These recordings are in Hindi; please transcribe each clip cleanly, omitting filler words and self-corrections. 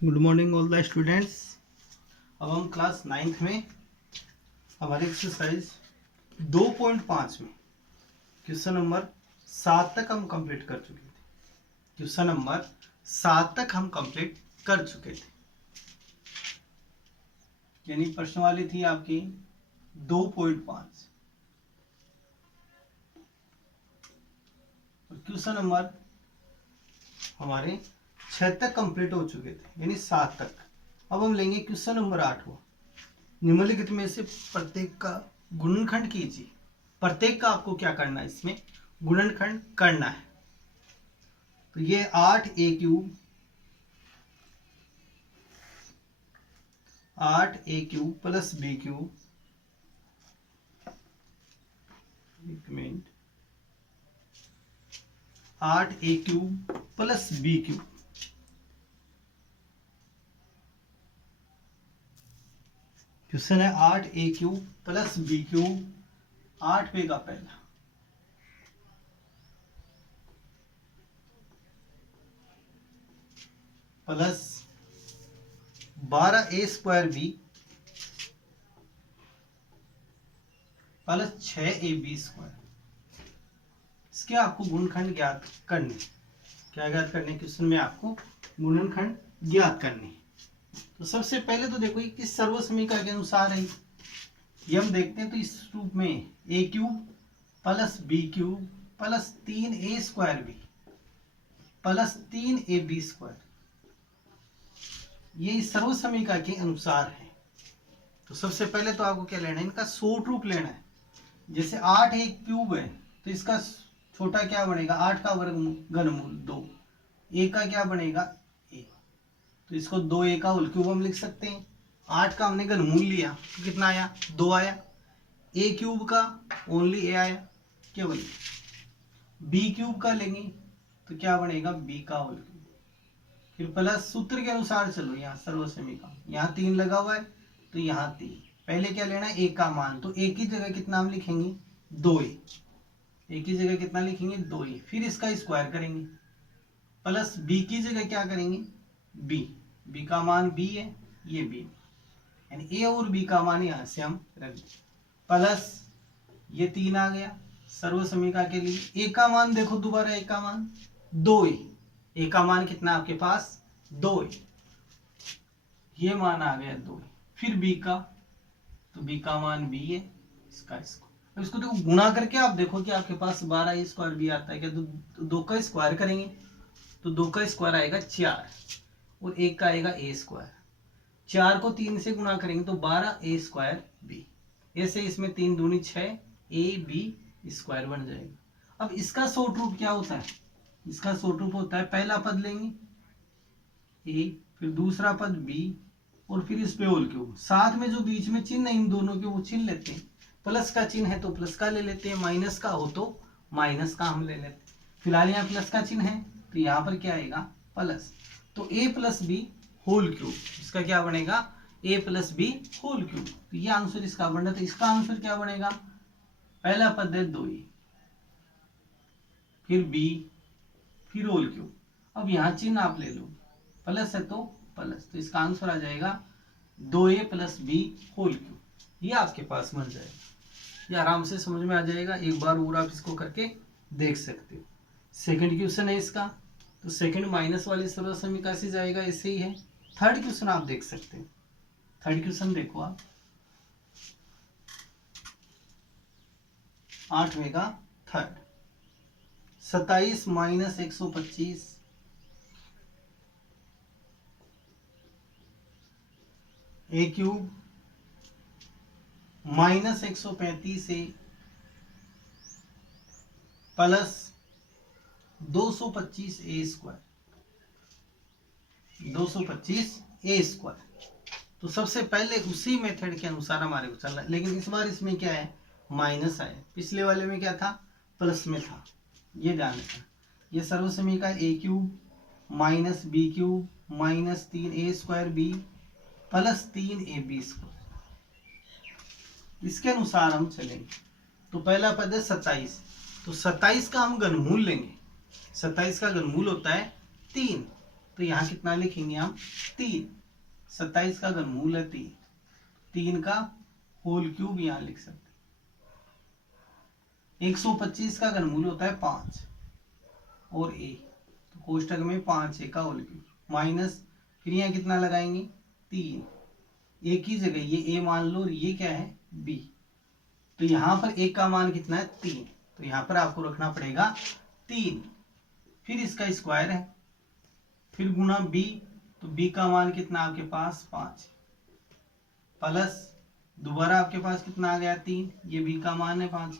Good morning all the students. अब हम क्लास 9th में हमारे एक्सरसाइज 2.5 में क्वेश्चन नंबर 7 तक हम कंप्लीट कर चुके थे। क्वेश्चन नंबर 7 तक हम कंप्लीट कर चुके थे, यानी प्रश्न वाली थी आपकी 2.5 और क्वेश्चन नंबर हमारे 6 तक कंप्लीट हो चुके थे, यानी 7 तक। अब हम लेंगे क्वेश्चन नंबर 8 को। निम्नलिखित में से प्रत्येक का गुणनखंड कीजिए। प्रत्येक का आपको क्या करना है, इसमें गुणनखंड करना है। तो ये 8a cube 8a cube plus b cube, एक minute, 8a cube plus b cube question है 8a cube plus b cube, 8 पे का पहला plus 12a square B plus 6ab square. इसके आपको गुणनखंड ज्ञात करने। क्या ज्ञात करने? क्वेश्चन में आपको गुणनखंड ज्ञात करने। तो सबसे पहले तो देखो ये किस सर्वसमीकरण के अनुसार है, ये हम देखते हैं। तो इस रूप में a cube plus b cube plus 3a square B plus 3ab square, ये इस सर्वसमीकरण के अनुसार है। तो सबसे पहले तो आपको क्या लेना है, इनका शॉर्ट रूप लेना है। जैसे 8 एक क्यूब है तो इसका छोटा क्या बनेगा, 8 का घनमूल 2, a का क्या बनेगा a, तो इसको 2a का होल क्यूब हम लिख सकते हैं। 8 का हमने घनमूल लिया तो कितना आया, 2 आया। a क्यूब का ओनली a आया केवल। b क्यूब का लेंगे तो क्या बनेगा, b का होल क्यूब। फिर प्लस सूत्र के अनुसार चलो, यहाँ सर्वसमीकरण, यहाँ 3 लगा हुआ है तो यहाँ 3। पहले क्या लेना है, a का मान, तो a की जगह कितना हम लिखेंगे, 2a। a की जगह कितना लिखेंगे, 2a। फिर इसका स्क्वायर करेंगे, प्लस b की जगह क्या करेंगे, b का मान b है, ये b, यानी a और b का मान यहाँ से हम रख दें। प्लस ये 3 आ गया सर्वसमीकरण के लिए। a का मान देखो दोबारा, a का मान 2a, a का मान कितना आपके पास, 2a, ये मान आ गया 2a। फिर b का, तो b का मान b है, इसको देखो गुणा करके आप देखो कि आपके पास 12a स्क्वायर भी आता है क्या। तो 2 का स्क्वायर करेंगे तो 2 का स्क्वायर आएगा 4 और 1 का आएगा a स्क्वायर। 4 को 3 से गुणा करेंगे तो 12a स्क्वायर b, ऐसे इसमें 3 दूनी 6 ab स्क्वायर बन जाएगा। अब इसका शॉर्ट रूप क्या होता है, इसका शॉर्ट रूप होता है, पहला पद लेंगे a, फिर दूसरा पद b और फिर इस पे होल क्यूब। साथ में जो बीच में चिन्ह है इन दोनों के वो चिन्ह लेते हैं। प्लस का चिन्ह है तो प्लस का ले लेते हैं, माइनस का हो तो माइनस का हम ले लेते हैं। फिलहाल यहाँ प्लस का चिन्ह है तो यहाँ पर क्या आएगा, प्लस। तो a plus B whole cube, इसका क्या बनेगा, a plus B whole cube. तो ये आंसर इसका बन रहा था। इसका आंसर क्या बनेगा, पहला पद है 2a, फिर b, फिर होल क्यूब। अब यहाँ चिन्ह आप ले लो, प्लस है तो प्लस, तो इसका आंसर आ जाएगा 2a plus B whole cube. ये आपके पास बन जाएगा, ये आराम से समझ में आ जाएगा। एक बार और आप इसको करके देख सकते हो। सेकंड क्वेश्चन है इसका, तो सेकंड माइनस वाली सर्वसमीकरण से जाएगा, ऐसे ही है। थर्ड क्वेश्चन आप देख सकते हो। थर्ड क्वेश्चन देखो आप, 8वें का third, 27 minus 125 a cube minus 135 a plus 225 a square, 225 a square. तो सबसे पहले उसी मेथड के अनुसार हमारे को चलना है, लेकिन इस बार इसमें क्या है, माइनस आया। पिछले वाले में क्या था, प्लस में था, ये ध्यान रखना। ये सर्वसमीकरण a cube minus b cube minus 3a square b plus 3ab square, इसके अनुसार हम चलेंगे। तो पहला पद है 27, तो 27 का हम घनमूल लेंगे। 27 का घनमूल होता है 3, तो यहाँ कितना लिखेंगे हम 3। 27 का घनमूल है 3, 3 का होल क्यूब यहाँ लिख सकते। 125 का घनमूल होता है 5 और a, तो कोष्टक में 5a का होल क्यूब माइनस, फिर यहाँ कितना लगाएंगे 3, a की जगह ये a मान लो और ये क्या है b, तो यहाँ पर a का मान कितना है 3, तो यहाँ पर आपको रखना पड़ेगा 3, फिर इसका स्क्वायर है, फिर गुना b, तो b का मान कितना आपके पास 5, प्लस दोबारा आपके पास कितना आ गया 3, ये b का मान है 5,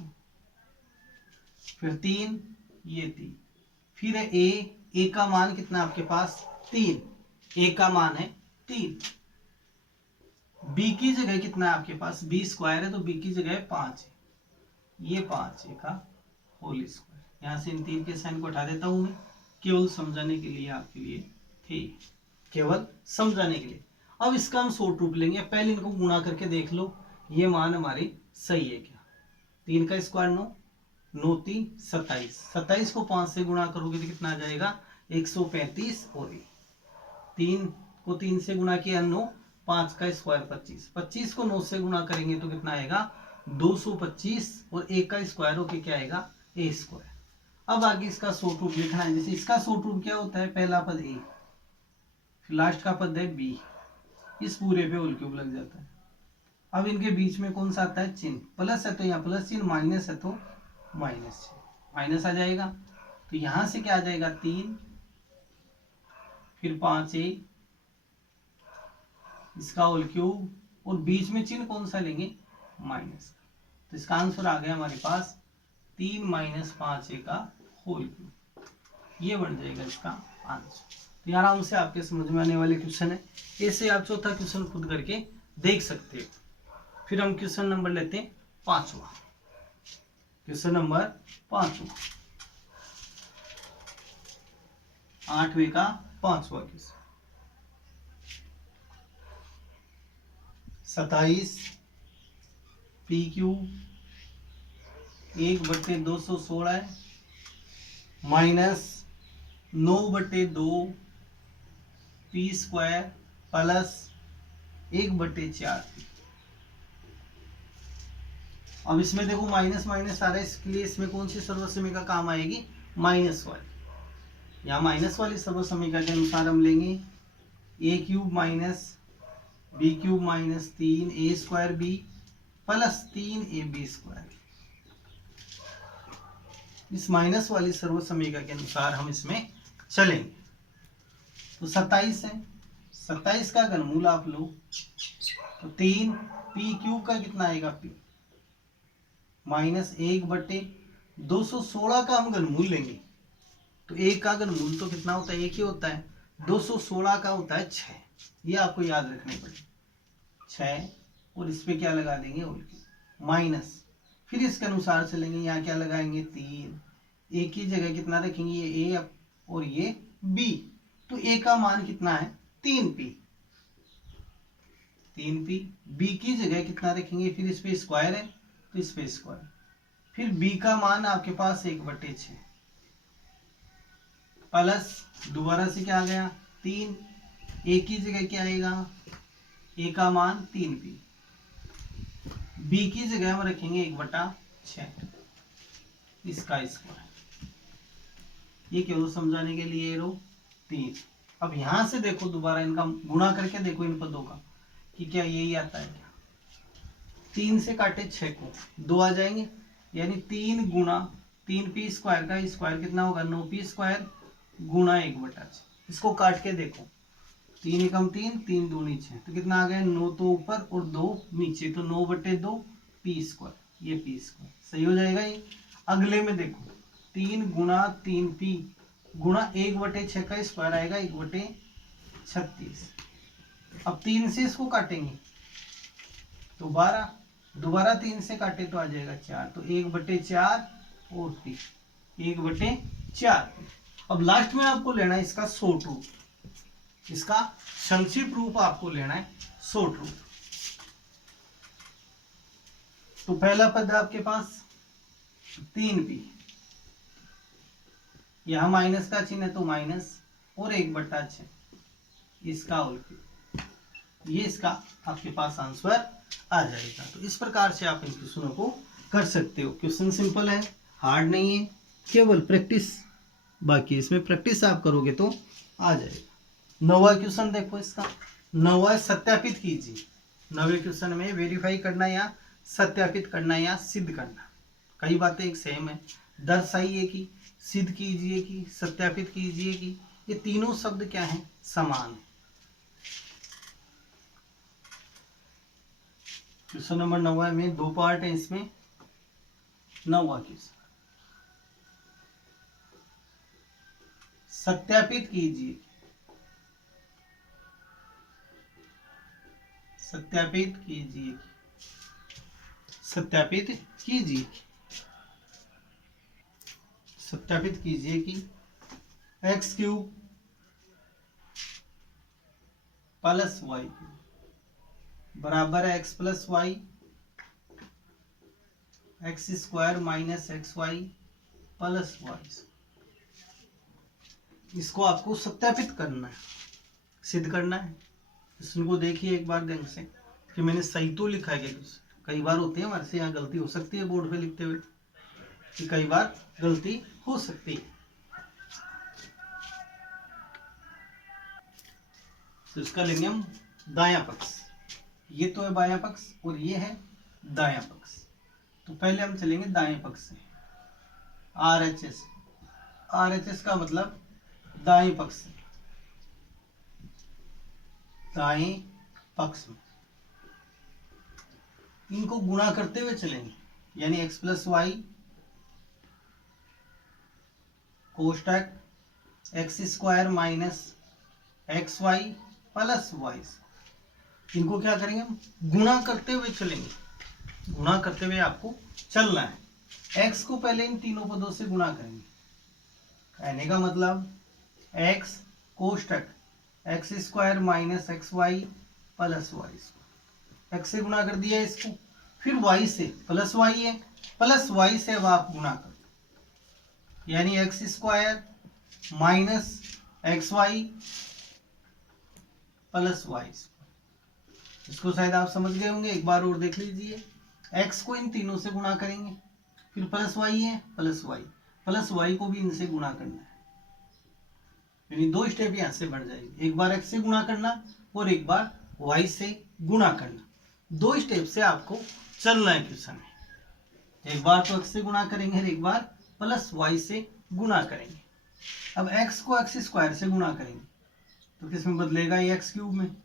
फिर 3, ये 3, फिर है a का मान कितना आपके पास 3, a का मान है 3, b की जगह कितना है आपके पास b स्क्वायर है, तो b की जगह 5 है, ये 5 का होल स्क्वायर। यहाँ से इन 3 के साइन को हटा देता हूं मैं, केवल समझाने के लिए आपके लिए थे, केवल समझाने के लिए। अब इसका हम शॉर्ट रूप लेंगे, पहले इनको गुणा करके देख लो ये मान हमारी सही है क्या। 3 का स्क्वायर 9, 9 3 27, 27 को 5 से गुणा करोगे तो कितना आ जाएगा 135, और 3 को 3 से गुणा किया 9, 5 का स्क्वायर 25, 25 को 9 से गुणा करेंगे तो कितना आएगा 225, और 1 का स्क्वायर होके क्या आएगा a स्क्वायर। अब आगे इसका शॉर्ट रूप लिखना है, जैसे इसका शॉर्ट रूप क्या होता है, पहला पद a, फिर लास्ट का पद है b, इस पूरे पे होल क्यूब लग जाता है। अब इनके बीच में कौन सा आता है चिन्ह, प्लस है तो यहाँ प्लस चिन्ह, माइनस है तो माइनस चिन्ह, माइनस आ जाएगा, तो यहां से क्या आ जाएगा 3, फिर 5a, इसका होल क्यूब, और बीच में चिन्ह कौन सा लेंगे माइनस का, तो इसका आंसर आ गया हमारे पास 3 माइनस 5a का होल क्यूब, ये बन जाएगा इसका आंसर। तो यार आराम से आपके समझ में आने वाले क्वेश्चन है, ऐसे आप चौथा क्वेश्चन खुद करके देख सकते हो। फिर हम क्वेश्चन नंबर लेते हैं 5वां, क्वेश्चन नंबर 5वां, 8वें का 5वां question. 27 P cube 1/216 minus 9/2 P square plus 1/4। अब इसमें देखो माइनस माइनस आ रहा है, इसके लिए इसमें कौन सी सर्वसमीका काम आएगी, माइनस वाली। यहाँ माइनस वाली सर्वसमीका के अनुसार हम लेंगे a cube minus b cube minus 3a square b plus 3ab square. इस माइनस वाली सर्वसमीका के अनुसार हम इसमें चलेंगे। तो 27 है, 27 का घनमूल आप लो तो 3, पी क्यूब का कितना आएगा p, माइनस 1/216 का हम घनमूल लेंगे, तो एक का घनमूल तो कितना होता है, एक ही होता है, 216 का होता है 6, ये आपको याद रखने पड़ेगा 6, और इस पे क्या लगा देंगे होल क्यूब माइनस, फिर इसके अनुसार चलेंगे, यहाँ क्या लगाएंगे 3, ए की जगह कितना रखेंगे ये a और ये b, तो a का मान कितना है 3p, 3p, b की जगह कितना रखेंगे, फिर इस पे स्क्वायर है तो इस पे स्क्वायर, फिर b का मान आपके पास 1/6 प्लस दोबारा से क्या आ गया 3, a की जगह क्या आएगा, a का मान 3p, b की जगह हम रखेंगे 1/6, इसका स्क्वायर, ये केवल समझाने के लिए रो 3। अब यहां से देखो दोबारा इनका गुणा करके देखो इन पदों का कि क्या यही आता है क्या, 3 से काटे 6 को 2 आ जाएंगे, यानी 3 गुणा 3p स्क्वायर का स्क्वायर कितना होगा 9p स्क्वायर गुणा 1/6, इसको काट के देखो 3 एकम 3, 3 दूनी 6, तो कितना आ गया 9 तो ऊपर और 2 नीचे, तो 9/2 p स्क्वायर, ये p स्क्वायर सही हो जाएगा। ये अगले में देखो 3 गुणा 3p गुणा 1/6 का स्क्वायर आएगा 1/36, अब 3 से इसको काटेंगे तो 12, दोबारा 3 से काटे तो आ जाएगा 4, तो 1/4 और p 1/4। अब लास्ट में आपको लेना है इसका शॉर्ट रूप, इसका संक्षिप्त रूप आपको लेना है शॉर्ट रूप। तो पहला पद आपके पास 3p, यहां माइनस का चिन्ह है तो माइनस और 1/6, इसका होल क्यूब। ये इसका आपके पास आंसर आ जाएगा। तो इस प्रकार से आप इन क्वेश्चनों को कर सकते हो। क्वेश्चन सिंपल है, हार्ड नहीं है, केवल प्रैक्टिस बाकी। इसमें प्रैक्टिस आप करोगे तो आ जाएगा। 9वां क्वेश्चन देखो इसका। 9वां सत्यापित कीजिए। 9वें क्वेश्चन में वेरीफाई करना या सत्यापित करना या सिद्ध करना, कई बातें एक सेम है। दर्शाइए कि, सिद्ध कीजिए कि, सत्यापित कीजिए कि, ये तीनों शब्द क्या हैं, समान है। क्वेश्चन नंबर 9 में 2 पार्ट है इसमें। 9वां क्वेश्चन, सत्यापित कीजिए, सत्यापित कीजिए, सत्यापित कीजिए, सत्यापित कीजिए कि एक्स क्यूब प्लस वाई बराबर है X plus Y, X square minus x Y plus Y. इसको आपको सत्यापित करना है, सिद्ध करना है। इसको देखिए एक बार ध्यान से कि मैंने सही तो लिखा है क्या। कई बार होते हैं हमारे से यहाँ गलती हो सकती है बोर्ड पे लिखते हुए, कि कई बार गलती हो सकती है। तो इसका लेंगे हम दायां पक्ष। ये तो है बायां पक्ष और ये है दायां पक्ष। तो पहले हम चलेंगे दाएं पक्ष से। RHS, RHS का मतलब दाएं पक्ष से, दाएं पक्ष में इनको गुणा करते हुए चलेंगे, यानी एक्स प्लस वाई कोष्टक x square minus x Y plus Y. इनको क्या करेंगे हम, गुणा करते हुए चलेंगे। गुणा करते हुए आपको चलना है। एक्स को पहले इन तीनों पदों से गुणा करेंगे। कहने का मतलब एक्स कोष्टक x square minus x Y plus Y, x से गुणा कर दिया इसको, फिर वाई से, प्लस वाई है, प्लस वाई से अब आप गुणा कर, यानी x square minus x Y plus Y. इसको शायद आप समझ गए होंगे, एक बार और देख लीजिए। एक्स को इन तीनों से गुणा करेंगे, फिर प्लस वाई है, प्लस वाई को भी इनसे गुणा करना है, यानी 2 स्टेप यहां से बढ़ जाएगी। एक बार एक्स से गुणा करना और एक बार वाई से गुणा करना। 2 स्टेप से आपको चलना है क्वेश्चन में। एक बार तो एक्स से गुणा करेंगे और एक बार प्लस वाई से गुणा करेंगे। अब एक्स को एक्स स्क्वायर से गुणा करेंगे तो किस में बदलेगा, ये एक्स क्यूब में।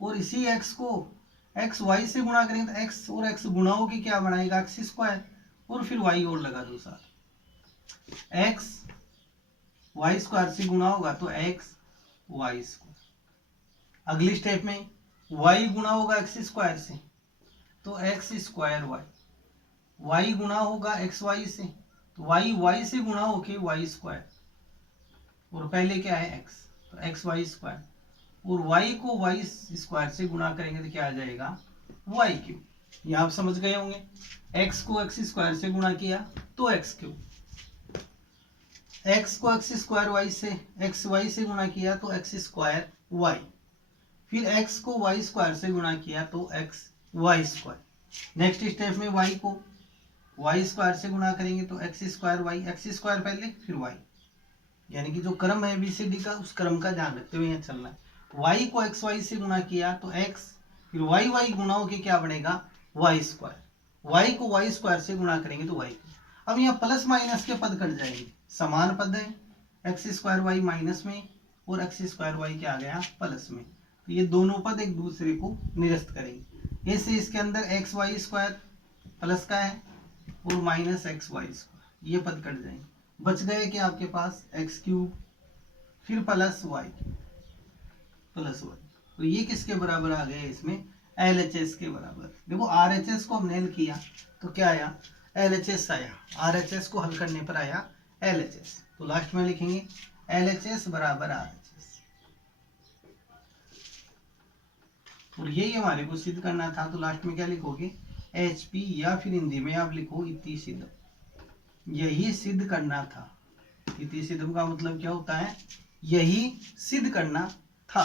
और इसी एक्स को एक्स वाई से गुणा करेंगे तो एक्स और एक्स गुणा होकर क्या बनाएगा, एक्स स्क्वायर, और फिर वाई और लगा दो साथ। एक्स वाई स्क्वायर से गुणा होगा तो एक्स वाई स्क्वायर। अगली स्टेप में वाई गुणा होगा एक्स स्क्वायर से तो एक्स स्क्वायर वाई, वाई गुणा होगा एक्स वाई से तो वाई वाई से गुणा होके वाई स्क्वायर, और पहले क्या है एक्स, तो एक्स वाई स्क्वायर, और वाई को वाई स्क्वायर से गुणा करेंगे तो क्या आ जाएगा, वाई क्यूब। ये आप समझ गए होंगे। एक्स को एक्स स्क्वायर से गुणा किया तो एक्स क्यूब, एक्स को एक्स स्क्वायर वाई से, एक्स वाई से गुणा किया तो एक्स स्क्वायर वाई, फिर एक्स को वाई स्क्वायर से गुणा किया तो X Y square. Next step में वाई को वाई स्क्वायर से गुणा करेंगे तो X square Y, X square पहले फिर वाई, यानी कि जो क्रम है ABCD का उस क्रम का ध्यान रखते हुए यहाँ चलना है। वाई को एक्स वाई से गुणा किया तो एक्स, फिर वाई वाई गुणा होके क्या बनेगा, वाई स्क्वायर, वाई को वाई स्क्वायर से गुणा करेंगे तो वाई। अब यहाँ प्लस माइनस के पद कट जाएंगे, समान पद है, एक्स स्क्वायर वाई माइनस में और एक्स स्क्वायर वाई क्या आ गया प्लस में, तो ये दोनों पद एक दूसरे को निरस्त करेंगे। ऐसे इसके अंदर एक्स वाई स्क्वायर प्लस का है और माइनस एक्स वाई स्क्वायर, ये पद कट जाएंगे। बच गए कि आपके पास एक्स क्यूब फिर प्लस वाई प्लस वाई, तो ये किसके बराबर आ गए इसमें, LHS के बराबर। देखो RHS को हमने हल किया तो क्या आया, LHS आया। RHS को हल करने पर आया LHS, तो लास्ट में लिखेंगे LHS बराबर RHS। और यही हमारे को सिद्ध करना था, तो लास्ट में क्या लिखोगे, HP, या फिर हिंदी में आप लिखो इति सिद्ध। यही सिद्ध करना था। इति सिद्धम का मतलब क्या होता है, यही सिद्ध करना था।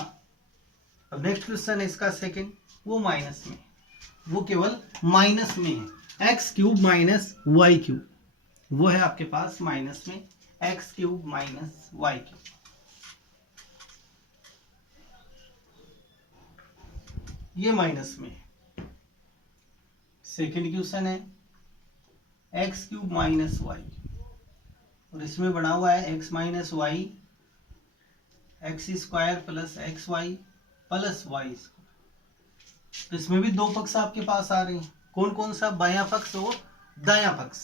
नेक्स्ट क्वेश्चन है इसका सेकंड, वो माइनस में, वो केवल माइनस में है, X cube minus Y cube, वो है आपके पास माइनस में, X cube minus Y cube. ये माइनस में है। सेकेंड क्वेश्चन है एक्स क्यूब माइनस वाई, और इसमें बना हुआ है X minus Y, X square plus X Y plus Y square. तो इसमें भी दो पक्ष आपके पास आ रहे हैं, कौन कौन सा, बायां पक्ष और दायां पक्ष,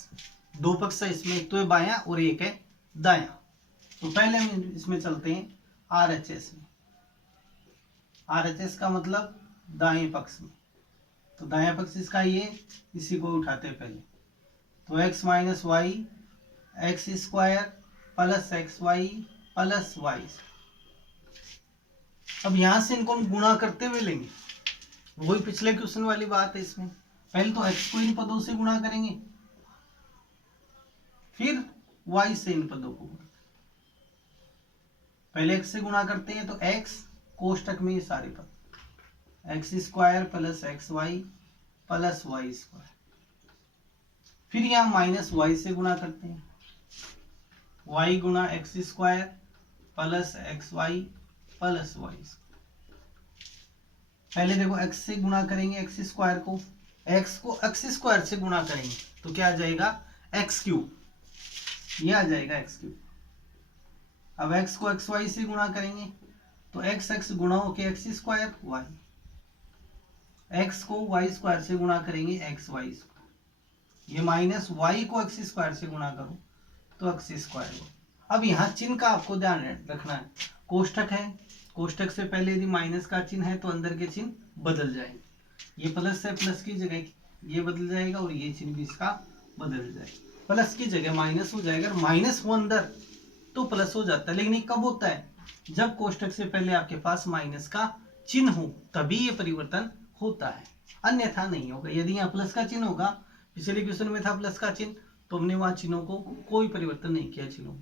दो पक्ष है इसमें, एक तो है बायां और एक है दायां। तो पहले हम इसमें चलते हैं RHS में। RHS का मतलब दाएं पक्ष में, तो दायां पक्ष इसका ये, इसी को उठाते हैं पहले, तो X minus Y X square plus X Y plus Y. अब यहां से इनको हम गुणा करते हुए लेंगे, वही पिछले क्वेश्चन वाली बात है। इसमें पहले तो एक्स को इन पदों से गुणा करेंगे, फिर वाई से इन पदों को गुणा। पहले एक्स से गुणा करते हैं, तो एक्स कोष्टक में ये सारे पद, X square plus X Y plus Y square, फिर यहां माइनस वाई से गुणा करते हैं, वाई गुणा X square plus X Y plus Y square. पहले देखो एक्स से गुणा करेंगे एक्स स्क्वायर को, एक्स को एक्स स्क्वायर से गुणा करेंगे तो क्या आ जाएगा, एक्स क्यूब, ये आ जाएगा एक्स क्यूब। अब एक्स को एक्स वाई से गुणा करेंगे तो एक्स एक्स गुणा होके एक्स स्क्वायर वाई, एक्स को वाई स्क्वायर से गुणा करेंगे एक्स वाई स्क्वायर, ये माइनस वाई को एक्स स्क्वायर से गुणा करो तो एक्स स्क्वायर हो। अब यहाँ चिन्ह का आपको ध्यान रखना है, कोष्टक है, कोष्टक से पहले यदि माइनस का चिन्ह है तो अंदर के चिन्ह बदल जाएंगे, ये प्लस है, प्लस की जगह ये बदल जाएगा, और ये चिन्ह भी इसका बदल जाएगा, प्लस की जगह माइनस हो जाएगा, माइनस हो अंदर तो प्लस हो जाता है। लेकिन ये कब होता है, जब कोष्टक से पहले आपके पास माइनस का चिन्ह हो, तभी ये परिवर्तन होता है, अन्यथा नहीं होगा। यदि यहाँ प्लस का चिन्ह होगा, पिछले क्वेश्चन में था प्लस का चिन्ह, तो हमने वहां चिन्हों को कोई परिवर्तन नहीं किया चिन्हों में,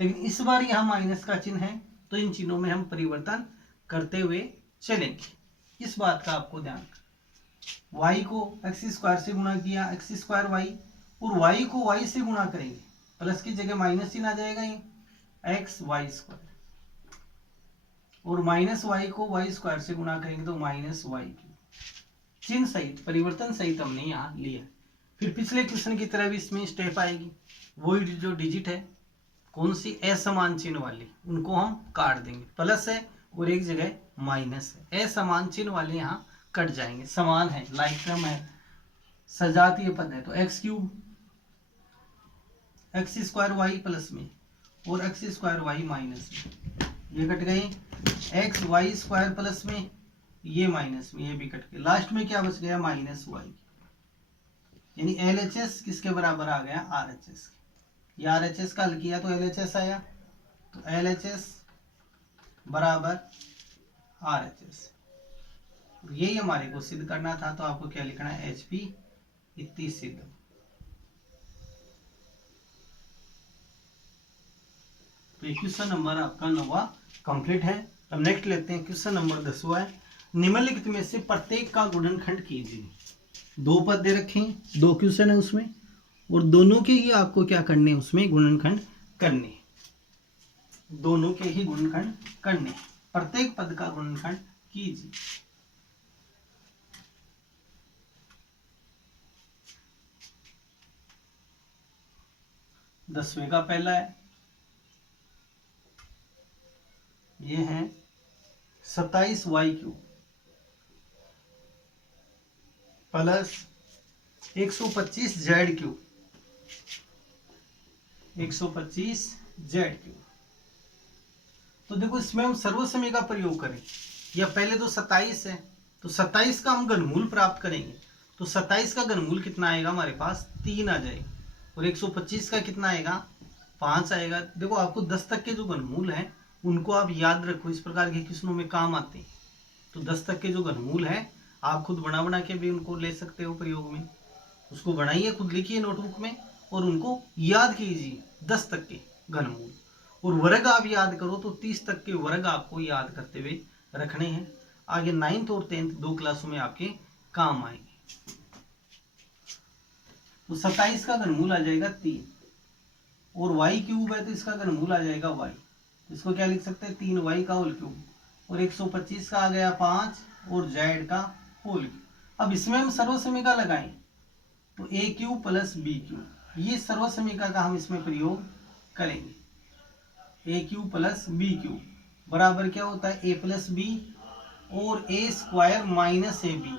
लेकिन इस बार यहाँ माइनस का चिन्ह है तो इन चिन्हों में हम परिवर्तन करते हुए चलेंगे। इस बात का आपको ध्यान, y को एक्स स्क्वायर से गुणा किया, एक्स स्क्वायर वाई, और y को y से गुणा करेंगे, प्लस की जगह माइनस चिन्ह आ जाएगा, ये एक्स वाई स्क्वायर, और माइनस वाई को वाई स्क्वायर से गुणा करेंगे तो माइनस वाई क्यूब। चिन्ह सहित, परिवर्तन सहित हमने यहाँ लिया। फिर पिछले क्वेश्चन की तरह भी इसमें स्टेप आएगी, वही जो डिजिट है, कौन सी, असमान चिन्ह वाली, उनको हम काट देंगे, प्लस है और एक जगह माइनस है, असमान चिन्ह वाले यहाँ कट जाएंगे, समान है, लाइक क्रम है, सजातीय पद है, तो X cube X square Y plus में और एक्स स्क्वायर वाई माइनस में, ये कट गए, एक्स वाई स्क्वायर प्लस में, ये माइनस में, ये भी कट गए, लास्ट में क्या बच गया, माइनस वाई, यानी LHS किसके बराबर आ गया, RHS के। ये RHS का हल किया तो LHS आया, तो LHS बराबर RHS, यही हमारे को सिद्ध करना था, तो आपको क्या लिखना है, HP इतनी सिद्ध। तो क्वेश्चन नंबर आपका 9वां कंप्लीट है। अब नेक्स्ट लेते हैं क्वेश्चन नंबर 10वां है, निम्नलिखित में से प्रत्येक का गुणनखंड कीजिए। दो पद दे रखे हैं, दो क्वेश्चन है उसमें, और दोनों के ही आपको क्या करने, उसमें गुणनखंड करने, दोनों के ही गुणनखंड करने, प्रत्येक पद का गुणनखंड कीजिए। दसवें का पहला है, ये है 27y cube plus 125 Z cube, 125 Z cube. तो देखो इसमें हम सर्वसमय का प्रयोग करें, या पहले तो 27 है, तो 27 का हम घनमूल प्राप्त करेंगे, तो 27 का घनमूल कितना आएगा, हमारे पास 3 आ जाएगा, और 125 का कितना आएगा, 5 आएगा। देखो आपको 10 तक के जो घनमूल हैं उनको आप याद रखो, इस प्रकार के क्वेश्चनों में काम आते हैं। तो 10 तक के जो घनमूल हैं आप खुद बना के भी उनको ले सकते हो प्रयोग में, उसको बनाइए, खुद लिखिए नोटबुक में और उनको याद कीजिए 10 तक के घनमूल, और वर्ग आप याद करो तो 30 तक के वर्ग आपको याद करते हुए रखने हैं। आगे 9th और 10th 2 क्लासों में आपके काम आएंगे। तो 27 का घनमूल आ जाएगा 3 और y क्यूब है तो इसका घनमूल आ जाएगा y। इसको क्या लिख सकते हैं 3y का होल क्यूब और 125 का आ गया 5 और z का होल क्यूब। अब इसमें हम सर्वसमीका लगाएं तो a cube plus b cube, ये सर्वसमीका का हम इसमें प्रयोग करेंगे। a cube plus b cube बराबर क्या होता है a प्लस बी और a square minus A B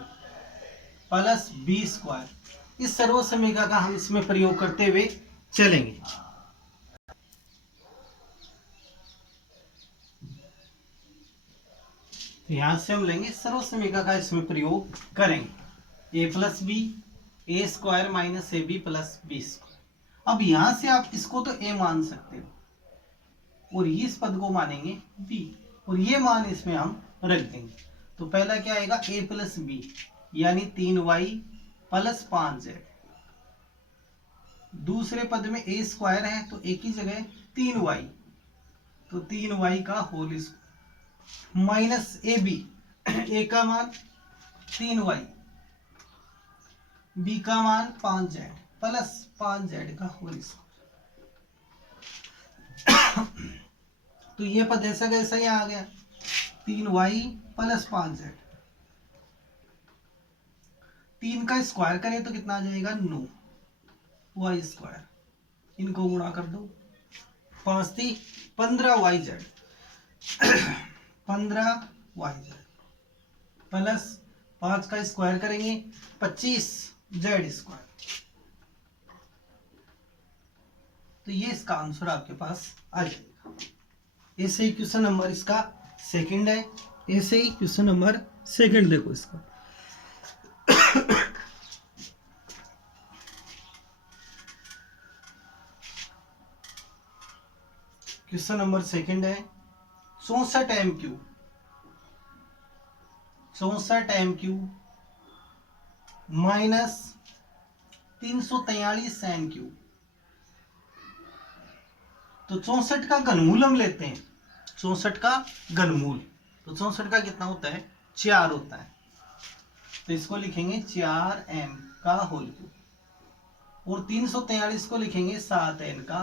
plus B square. इस सर्वसमीका का हम इसमें प्रयोग करते हुए चलेंगे। तो यहां से हम लेंगे सर्वसमीका का इसमें प्रयोग करेंगे a plus B A square minus A B plus B square. अब यहां से आप इसको तो a मान सकते हो और इस पद को मानेंगे b और ये मान इसमें हम रख देंगे। तो पहला क्या आएगा a प्लस बी यानी 3y प्लस 5z। दूसरे पद में a स्क्वायर है तो a की जगह 3y, तो 3y का whole square minus A B, a का मान 3y, b का मान 5z प्लस 5z का होल स्क्वायर। तो ये पद ऐसा कैसा ही आ गया 3y प्लस 5z। 3 का स्क्वायर करें तो कितना आ जाएगा 9 y स्क्वायर, इनको गुणा कर दो 5 थी 15yz 15yz प्लस 5 का स्क्वायर करेंगे 25z स्क्वायर। तो ये इसका आंसर आपके पास आ जाएगा। ऐसे ही क्वेश्चन नंबर इसका सेकंड है। ऐसे ही क्वेश्चन नंबर सेकंड देखो इसका। क्वेश्चन नंबर सेकंड है 64 M cube, 64 M cube minus 343 M cube. तो 64 का घनमूल हम लेते हैं, 64 का घनमूल, तो 64 का कितना होता है 4 होता है। तो इसको लिखेंगे 4m का होल क्यूब और 343 को लिखेंगे 7n का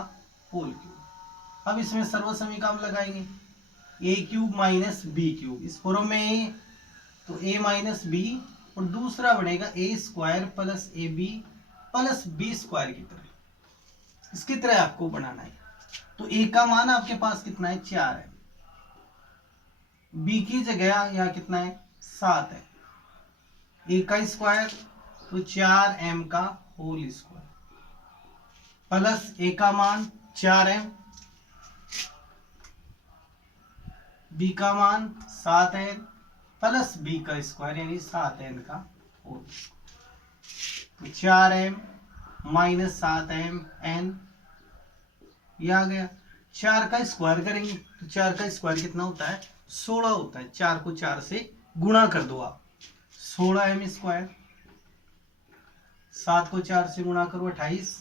होल क्यूब। अब इसमें सर्वसमीका हम लगाएंगे a cube minus B cube, इस फॉर्म में a तो a माइनस बी और दूसरा बनेगा a square plus A B plus B square की तरह, इसकी तरह आपको बनाना है। तो a का मान आपके पास कितना है 4 है, b की जगह यहाँ कितना है 7 है, a का स्क्वायर तो 4m का होल स्क्वायर प्लस a का मान 4m, b का मान 7n प्लस b का स्क्वायर यानी 7n का होल स्क्वायर। तो 4m माइनस 7m n ये आ गया। 4 का स्क्वायर करेंगे तो 4 का स्क्वायर कितना होता है 16 होता है। 4 को 4 से गुणा कर दो आप 16m स्क्वायर, 7 को 4 से गुणा करो 28,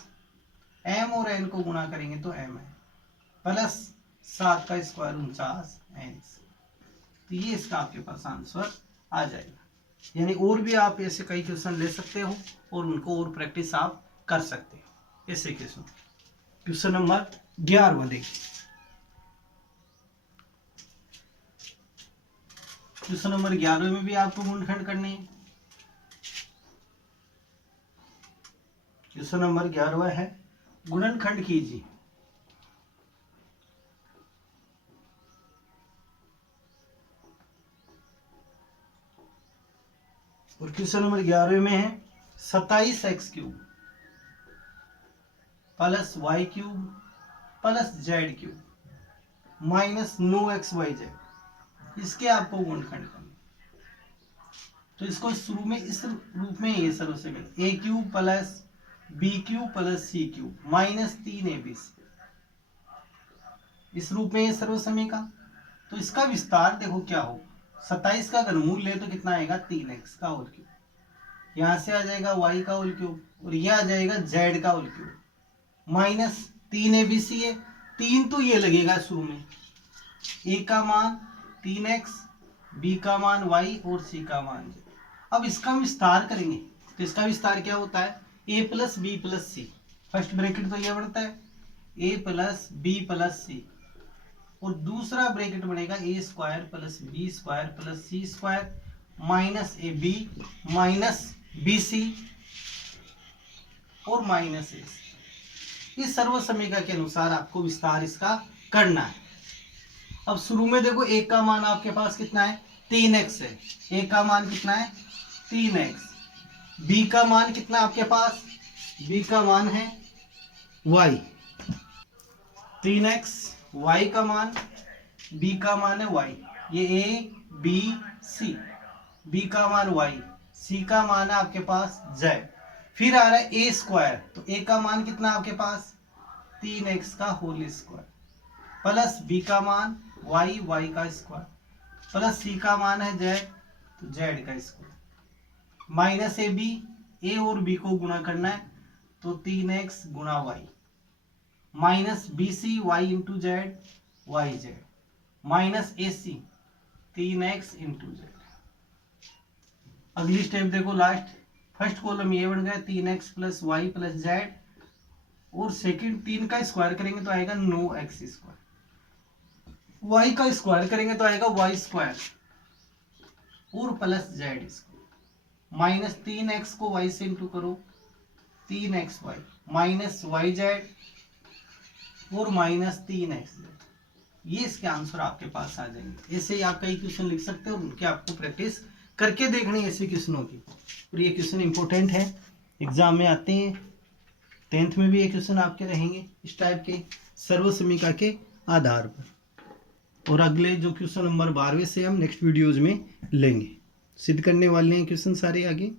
m और n को गुणा करेंगे तो m है प्लस 7 का स्क्वायर 49n। तो ये इसका आपके पास आंसर आ जाएगा। यानी और भी आप ऐसे कई क्वेश्चन ले सकते हो और उनको और प्रैक्टिस आप कर सकते हो। ऐसे क्वेश्चन नंबर 11 देखिए। क्वेश्चन नंबर 11 में भी आपको गुणनखंड करने हैं। क्वेश्चन नंबर 11 है गुणनखंड कीजिए। और क्वेश्चन नंबर 11 में है 27x cube plus y cube plus z cube minus 9xyz, इसके आपको गुणनखंड करना। तो इसको शुरू में इस रूप में ये सर्वसमीकरण a cube plus b cube plus c cube minus 3abc, इस रूप में ये सर्वसमीकरण। तो इसका विस्तार देखो क्या हो, 27 का घनमूल ले तो कितना आएगा 3x का होल क्यूब, यहां से आ जाएगा y का होल क्यूब और यह आ जाएगा z का होल क्यूब माइनस 3abc है। 3 तो ये लगेगा शुरू में, a का मान 3x बी का मान y और c का मान z। अब इसका हम विस्तार करेंगे, तो इसका विस्तार क्या होता है, a plus b plus c. First bracket तो यह बनता है a plus b plus c, और दूसरा ब्रैकेट बनेगा a square plus B square plus c square minus A b minus b c और माइनस ए सी। इस सर्व समीकरण के अनुसार आपको विस्तार इसका करना है। अब शुरू में देखो ए का मान आपके पास कितना है, 3x है। ए का मान कितना है, 3x। बी का मान कितना आपके पास, बी का मान है y, 3x। y का मान, b का मान है y, ये a b c। b का मान y, c का मान है आपके पास z। फिर आ रहा है a स्क्वायर, तो a का मान कितना आपके पास, 3x का होल स्क्वायर प्लस b का मान y, y का स्क्वायर प्लस c का मान है z, तो z का square minus A B, a और b को गुणा करना है, तो 3x गुणा y minus b c y into z y z minus a c 3x into z. अगली स्टेप देखो लास्ट, फर्स्ट कॉलम ये बन गया 3x plus y plus z, और सेकंड 3 का स्क्वायर करेंगे तो आएगा 9x स्क्वायर, y का स्क्वायर करेंगे तो आएगा y स्क्वायर और plus Z square minus 3x को y से इंटू करो 3xy माइनस वाई जेड और माइनस 3x। ये इसके आंसर आपके पास आ जाएंगे। ऐसे ही आप कई क्वेश्चन लिख सकते हैं और उनके आपको प्रैक्टिस करके देखनी है ऐसे क्वेश्चनों की। और ये क्वेश्चन इंपॉर्टेंट है, एग्जाम में आते हैं, 10th में भी ये क्वेश्चन आपके रहेंगे इस टाइप के सर्व समीकरण के आधार पर। और अगले जो क्वेश्चन नंबर 12वें से हम नेक्स्ट वीडियोज में लेंगे, सिद्ध करने वाले हैं क्वेश्चन सारे आगे।